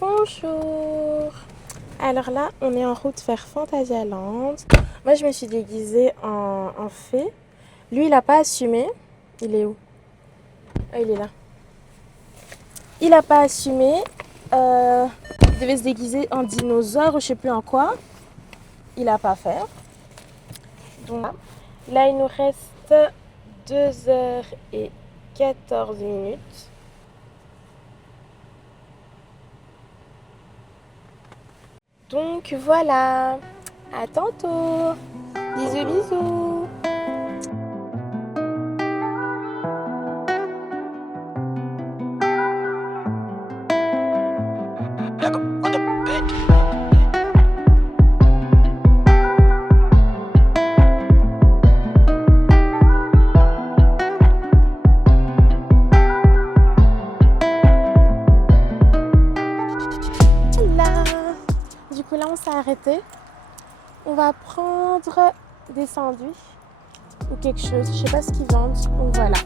Bonjour. Alors là, on est en route vers Phantasialand. Moi, je me suis déguisée en fée. Lui, il n'a pas assumé. Il est où? Ah, il est là. Il n'a pas assumé. Il devait se déguiser en dinosaure ou je sais plus en quoi. Il n'a pas fait. Donc là, il nous reste 2h14. Donc voilà, à tantôt. Bisous, bisous. Du coup là on s'est arrêté. On va prendre des sandwichs ou quelque chose. Je sais pas ce qu'ils vendent. Donc voilà.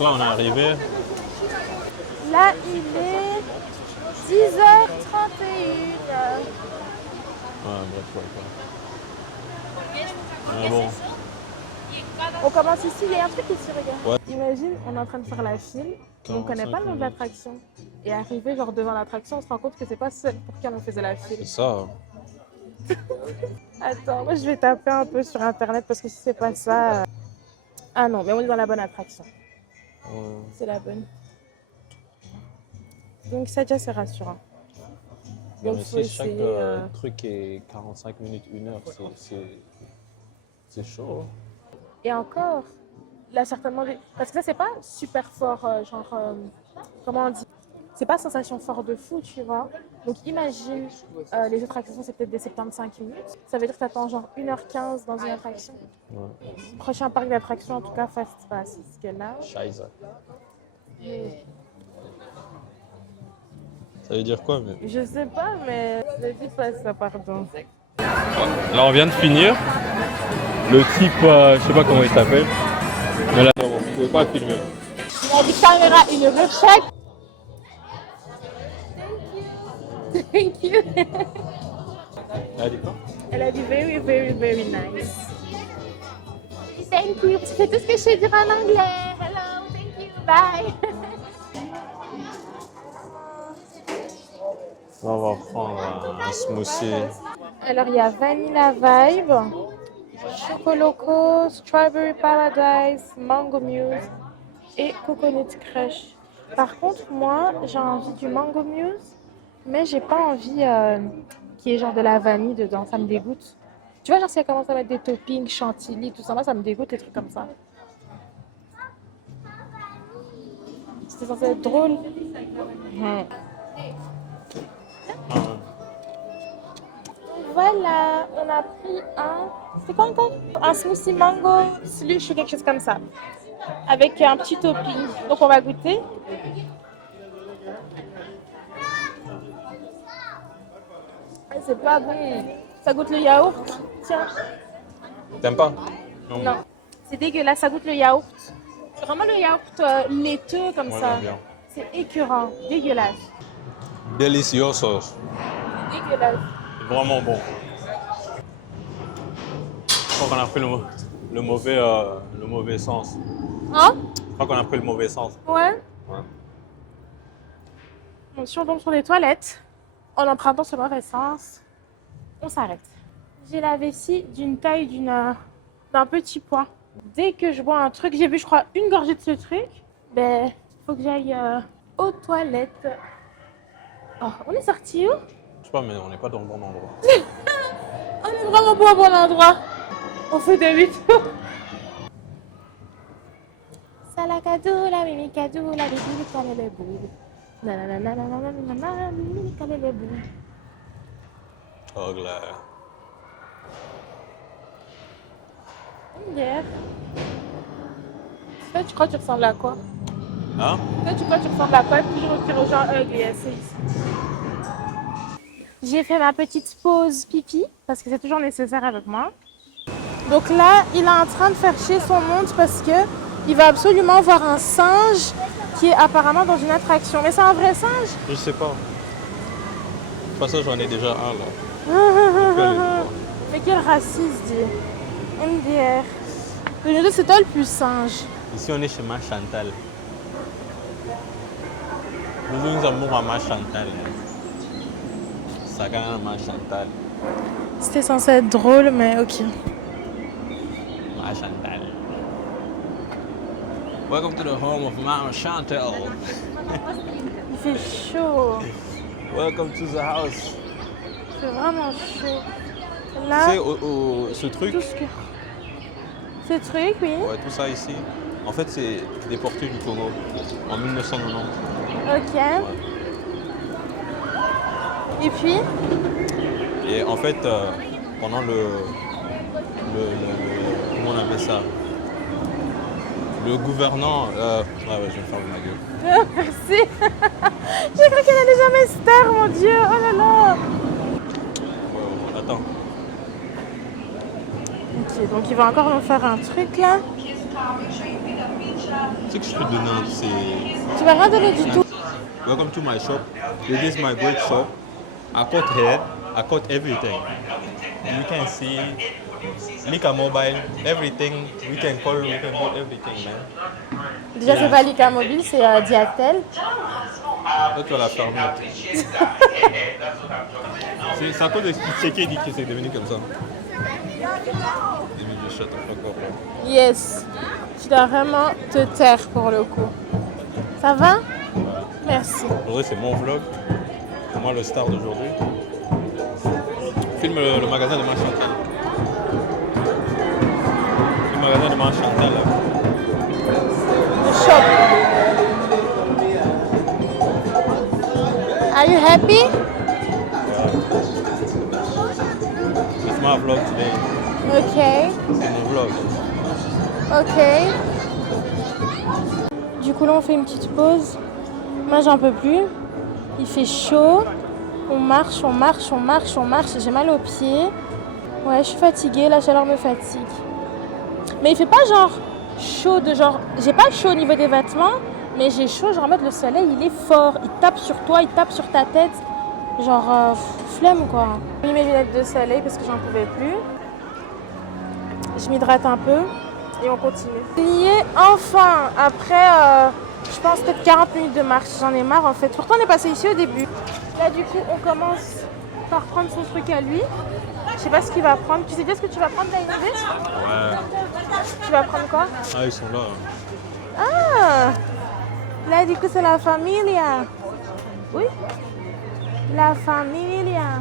Là, on est arrivé. Là il est 10h31. Bref, ouais. Bon. On commence ici, il y a un truc ici, regarde. Ouais. Imagine, on est en train de faire la file, on ne connaît pas le nom de l'attraction. Et arrivé genre devant l'attraction, on se rend compte que c'est pas celle pour qui on faisait la file. C'est ça. Attends, moi je vais taper un peu sur internet parce que si c'est pas ça. Ah non, mais on est dans la bonne attraction. C'est la bonne. Donc ça déjà c'est rassurant. Mais Donc, faut si chaque essayer, truc est 45 minutes, 1 heure, c'est chaud. Et encore, là certainement, parce que ça c'est pas super fort, comment on dit, c'est pas sensation fort de fou, tu vois. Donc imagine, les autres attractions c'est peut-être des 75 minutes. Ça veut dire que t'attends genre 1h15 dans une attraction. Ouais. Prochain parc d'attraction en tout cas Fast Pass, ce qu'elle là. Scheiße. Ça veut dire quoi, mais... Je sais pas, mais ne dis pas ça, pardon. Là, on vient de finir. Le type, je sais pas comment il s'appelle. Mais là, on ne pouvait pas filmer. Il a dit caméra, une recette. Thank you. Elle a dit quoi? Elle a dit very, very, very nice. Thank you. Tu fais tout ce que je sais dire en anglais. Hello, thank you, bye. On va prendre un smoothie. Alors, il y a Vanilla Vibe, Chocoloco, Strawberry Paradise, Mango Muse et Coconut Crush. Par contre, moi, j'ai envie du Mango Muse, mais j'ai pas envie qu'il y ait genre de la vanille dedans, ça me dégoûte. Tu vois, genre si elle commence à mettre des toppings, chantilly, tout ça, moi ça me dégoûte, des trucs comme ça. C'était censé être drôle. Voilà, on a pris c'était quoi encore? Un smoothie mango slush ou quelque chose comme ça. Avec un petit topping. Donc on va goûter. Ah, c'est pas bon. Ça goûte le yaourt. Tiens. T'aimes pas? Non. C'est dégueulasse, ça goûte le yaourt. Vraiment le yaourt laiteux comme ça. Bien. C'est écœurant, dégueulasse. Delicioso. Dégueulasse. Vraiment bon. crois qu'on a pris le mauvais sens. Hein? Je crois qu'on a pris le mauvais sens. Ouais. Ouais. Bon, si on tombe sur des toilettes, en empruntant ce mauvais sens, on s'arrête. J'ai la vessie d'une taille d'un petit pois. Dès que je bois un truc, j'ai bu, je crois, une gorgée de ce truc, ben, faut que j'aille aux toilettes. Oh, on est sorti où? Je sais pas, mais on n'est pas dans le bon endroit. On est vraiment pas au bon endroit. On fait demi-tour. Salakadou, la mimi kadou, la bibi kalele bou. Nananananananana, mimi kalele bou. Oh, là. Une bière. Toi, tu crois que tu ressembles à quoi? Hein? Toi, tu crois que tu ressembles à quoi? Toujours au tir aux gens ugly, c'est ici. J'ai fait ma petite pause pipi, parce que c'est toujours nécessaire avec moi. Donc là, il est en train de faire chier son monde parce que il va absolument voir un singe qui est apparemment dans une attraction. Mais c'est un vrai singe? Je sais pas. De toute façon, j'en ai déjà un là. Mais quel raciste, dit. MDR. Le nudo, c'est toi le plus singe. Ici, on est chez Ma Chantal. Nous amour à Ma Chantal. Ça gagne Ma Chantal. C'était censé être drôle, mais ok. Ma Chantal. Welcome to the home of Ma Chantal. Il fait chaud. Welcome to the house. Il fait vraiment chaud. Tu Là, sais, ce truc, tout ce que... Ce truc, oui. ouais, tout ça ici, en fait, c'est déporté du Congo en 1990. Ok. Ouais. Et puis, Et en fait, pendant comment on appelle ça? Le gouvernant. Ouais, je vais me faire ma gueule. merci. J'ai cru qu'elle allait jamais se taire, mon Dieu. Oh là là. Ouais, attends. Ok, donc il va encore me faire un truc là. Tu sais que je peux te donner un. C'est. Tu vas rien donner du tout. Welcome to my shop. This is my great shop. I cut hair. I cut everything. You can see. Lika mobile. Everything. We can call everything, man. Déjà, c'est pas Lika Mobile, c'est Diatel. Toi, tu vas la fermer. C'est à cause de ce qu'il checkait, dit que c'est devenu comme ça. Devenu du shut up encore. Yes. Tu dois vraiment te taire pour le coup. Ça va? Merci. Aujourd'hui, c'est mon vlog. C'est moi le star d'aujourd'hui. Filme le magasin de Ma Chantal. Le magasin de Ma Chantal. The shop. Are you happy? It's my vlog today. Ok. C'est mon vlog. Ok. Du coup là on fait une petite pause. Moi j'en peux plus. Il fait chaud. On marche, on marche, on marche, on marche. J'ai mal aux pieds. Ouais, je suis fatiguée. La chaleur me fatigue. Mais il fait pas genre chaud de genre... J'ai pas chaud au niveau des vêtements. Mais j'ai chaud genre en mode le soleil il est fort. Il tape sur toi, il tape sur ta tête. Genre flemme quoi. J'ai mis mes lunettes de soleil parce que j'en pouvais plus. Je m'hydrate un peu. Et on continue. On y est enfin, après, je pense peut-être 40 minutes de marche. J'en ai marre en fait. Pourtant on est passé ici au début. Là du coup on commence par prendre son truc à lui. Je sais pas ce qu'il va prendre. Tu sais déjà ce que tu vas prendre là, Inès? Ouais. Tu vas prendre quoi? Ah, ils sont là. Ah! Là du coup c'est la familia. Oui? La familia.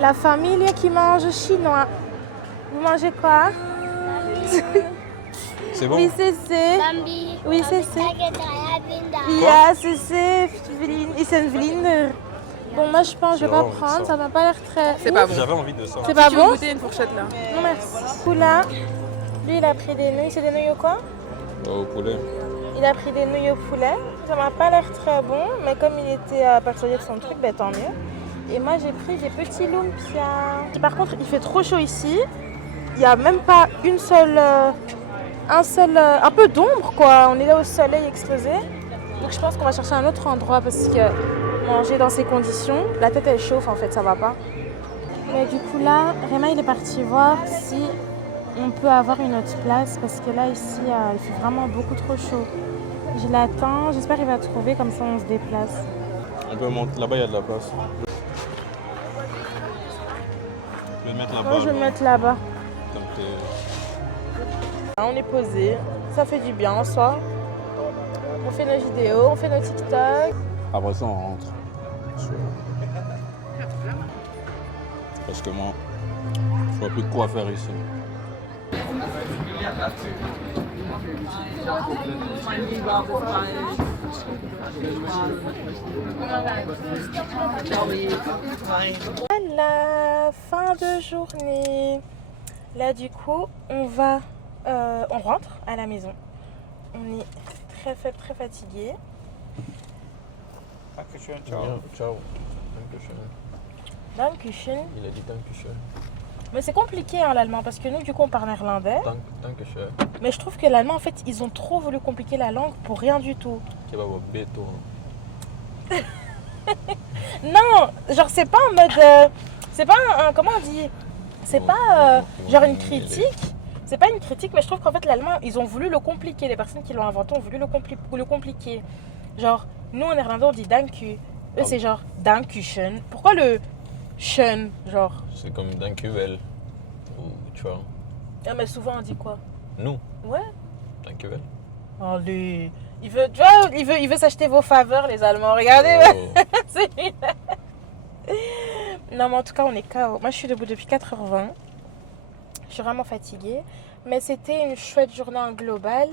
La familia qui mange chinois. Vous mangez quoi? C'est bon? Oui, c'est. Bambi. Oui, c'est. Ja, Ja, c'est. Isenvlinder. Bon, moi je pense que je vais pas C'est vraiment prendre, ça. ça m'a pas l'air très. C'est pas bon. J'avais envie de ça. C'est pas Tu veux bon? goûter une fourchette là? Non, merci. Du coup, là, lui il a pris des nouilles. C'est des nouilles au quoi? Au poulet. Il a pris des nouilles au poulet. Ça m'a pas l'air très bon, mais comme il était persuadé de son truc, ben tant mieux. Et moi j'ai pris des petits lumpia. Par contre, il fait trop chaud ici. Il n'y a même pas une seule. Un peu d'ombre quoi. On est là au soleil exposé. Donc je pense qu'on va chercher un autre endroit parce que manger dans ces conditions, la tête elle chauffe en fait, ça va pas. Mais du coup là, Réma il est parti voir si on peut avoir une autre place parce que là ici il fait vraiment beaucoup trop chaud. Je l'attends, j'espère qu'il va trouver, comme ça on se déplace. On peut monter. Là-bas, il y a de la place. Je vais le mettre là-bas. Moi je vais me mettre là-bas. Comme On est posé, ça fait du bien en soi. On fait nos vidéos, on fait nos TikTok. Après ça, on rentre. Parce que moi, je vois plus de quoi faire ici. Voilà, fin de journée. Là du coup, on rentre à la maison. On est très fatigué. Dankeschön, ciao. Ciao. Dankeschön. Il a dit Dankeschön. Mais c'est compliqué hein, l'allemand parce que nous du coup on parle néerlandais. Dankeschön. Mais je trouve que l'allemand en fait ils ont trop voulu compliquer la langue pour rien du tout. Non, genre c'est pas en mode, c'est pas comment on dit, c'est pas genre une critique. C'est pas une critique, mais je trouve qu'en fait l'allemand ils ont voulu le compliquer. Les personnes qui l'ont inventé ont voulu le compliquer. Genre nous en néerlandais on dit danku, eux c'est genre dankuschön. Pourquoi le schön genre? C'est comme Dankjewel. Ou tu vois. Ah, mais souvent on dit quoi? Nous. Ouais. Dankjewel. Allez, il veut, tu vois, il veut s'acheter vos faveurs les Allemands. Regardez. Oh. Non mais en tout cas on est KO. Moi je suis debout depuis 4h20. Je suis vraiment fatiguée. Mais c'était une chouette journée en global.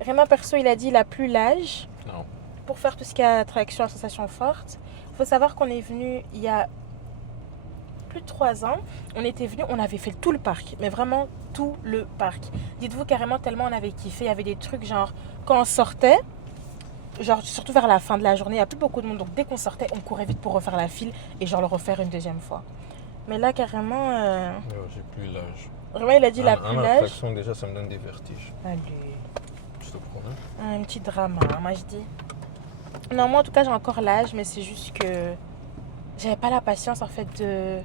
Réma perso il a dit il a plus l'âge Non. pour faire tout ce qui est attraction, sensation forte. Il faut savoir qu'on est venu il y a plus de 3 ans. On était venu, on avait fait tout le parc. Mais vraiment tout le parc. Dites-vous carrément tellement on avait kiffé. Il y avait des trucs genre quand on sortait. Genre surtout vers la fin de la journée, il n'y a plus beaucoup de monde. Donc dès qu'on sortait, on courait vite pour refaire la file et genre le refaire une deuxième fois. Mais là carrément... J'ai plus l'âge. Vraiment il a dit il a plus l'âge. L'attraction déjà ça me donne des vertiges. Allez. Je te promets. Un petit drama, moi je dis. Non, moi en tout cas j'ai encore l'âge, mais c'est juste que j'avais pas la patience en fait de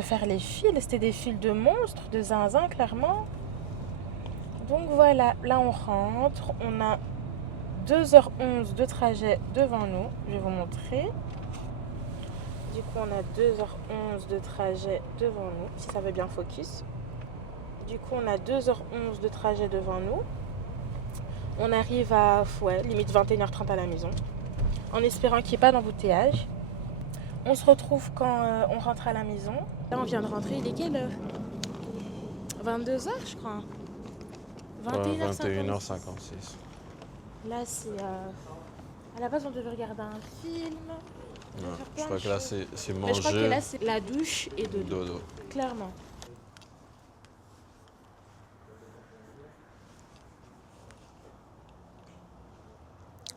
faire les files. C'était des files de monstres, de zinzin clairement. Donc voilà, là on rentre. On a 2h11 de trajet devant nous. Je vais vous montrer. Du coup on a 2h11 de trajet devant nous, si ça veut bien focus. Du coup on a 2h11 de trajet devant nous. On arrive à limite 21h30 à la maison, en espérant qu'il n'y ait pas d'embouteillage. On se retrouve quand on rentre à la maison. Là, on vient de rentrer. Il est quelle heure? 22h, je crois. 21h56. Là, c'est... À la base, on devait regarder un film. Non, je crois que là, c'est manger. Mais je crois que là, c'est la douche et dodo. Clairement.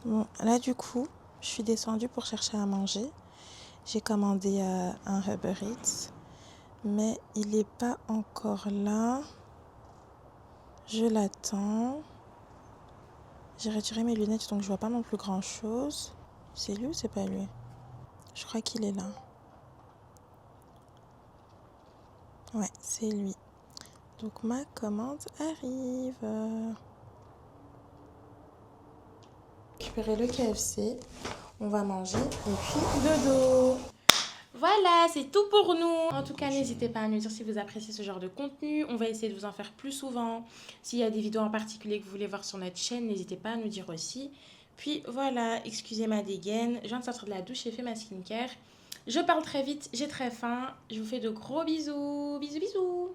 Bon, là, du coup, je suis descendue pour chercher à manger. J'ai commandé un Uber Eats, mais il n'est pas encore là. Je l'attends. J'ai retiré mes lunettes, donc je vois pas non plus grand chose. C'est lui ou c'est pas lui? Je crois qu'il est là. Ouais, c'est lui. Donc ma commande arrive. Récupérer le KFC. On va manger et puis dodo. Voilà, c'est tout pour nous. En tout cas, n'hésitez pas à nous dire si vous appréciez ce genre de contenu. On va essayer de vous en faire plus souvent. S'il y a des vidéos en particulier que vous voulez voir sur notre chaîne, n'hésitez pas à nous dire aussi. Puis voilà, excusez ma dégaine. Je viens de sortir de la douche, j'ai fait ma skincare. Je parle très vite, j'ai très faim. Je vous fais de gros bisous. Bisous, bisous.